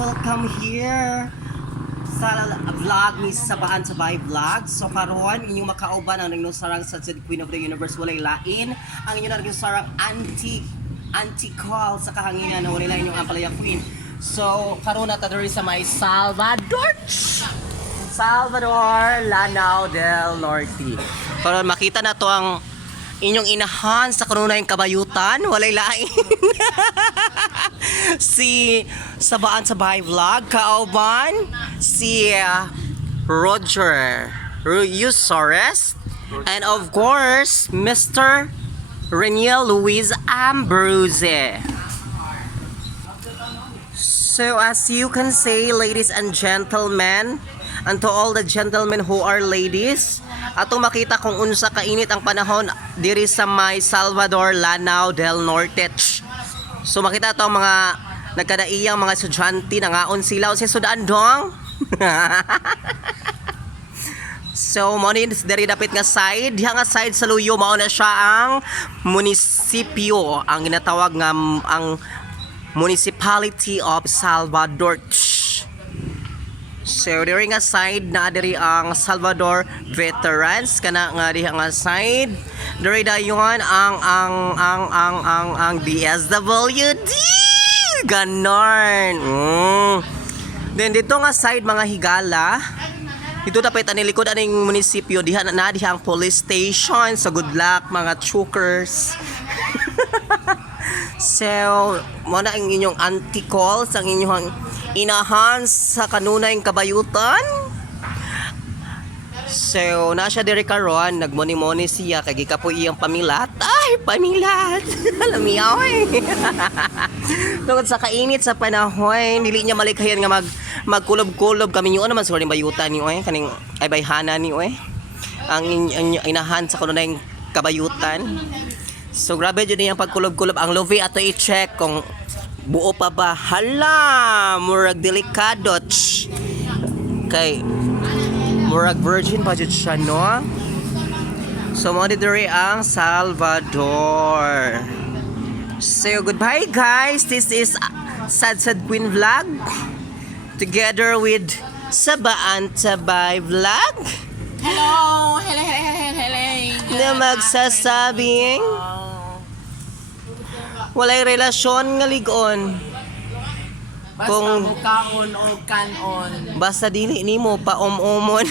Welcome here sa vlog ni Sabahan Sabay Vlog. So karon inyong makauban ang nagnusarang sa Queen of the Universe walay lain. Ang inyong nagnusarang anti-call sa kahanginan na walay lain yung Ampalaya Queen. So karon na tadori sa may Salvador Lanao del Norte. Karon makita na to ang inyong inahan sa kanunayang kabayutan, walay lain. Si Sabaan Sabay Vlog, kauban si Roger Yusores, and of course Mr. Reniel Luis Ambrose. So as you can say, ladies and gentlemen, and to all the gentlemen who are ladies, atong makita kung unsa kainit ang panahon diri sa may Salvador Lanao del Norte. So makita to ang mga nagkadaiyang mga estudyante, nangaon sila o sudaan dong. So mo ni diri dapit nga side, diha nga side sa Luyo mao na siya ang munisipyo, ang ginatawag nga ang Municipality of Salvador. So diri nga side na diri ang Salvador Veterans kana nga diha nga side. Diri dayon ang DSWD. Ganon. Then dito nga side mga higala. Dito dapat ani likod aning munisipyo diha na diha ang police station. So good luck mga chokers. So mo na ang inyong anti-calls, ang inyong inahan sa kanunayang kabayutan. So na siya diri karon, nagmoni-moni siya kay gikapo iyang pamilat. Ay, pamilat. Alam niya oy. Tungod sa kainit sa panahon, dili niya malikayan nga magkulob-kulob kami niyo naman sa bayutan niyo oy, kaning ay bayhana niyo oy. Ang inahan sa kanunayang kabayutan. So grabe jud niyang pagkulob-kulob. Ang Lovi ato i-check kung buo pa ba. Hala, murag delikado. Kay murag virgin pa jud siya, no? So mo diri ang Salvador. So goodbye guys. This is Sad Queen Vlog together with Sabaan Sabay Vlog. Hello. Na magsasabing walay relasyon nga ligon. Basta Kung mukaon o kanon. basta dili nimo pa umon.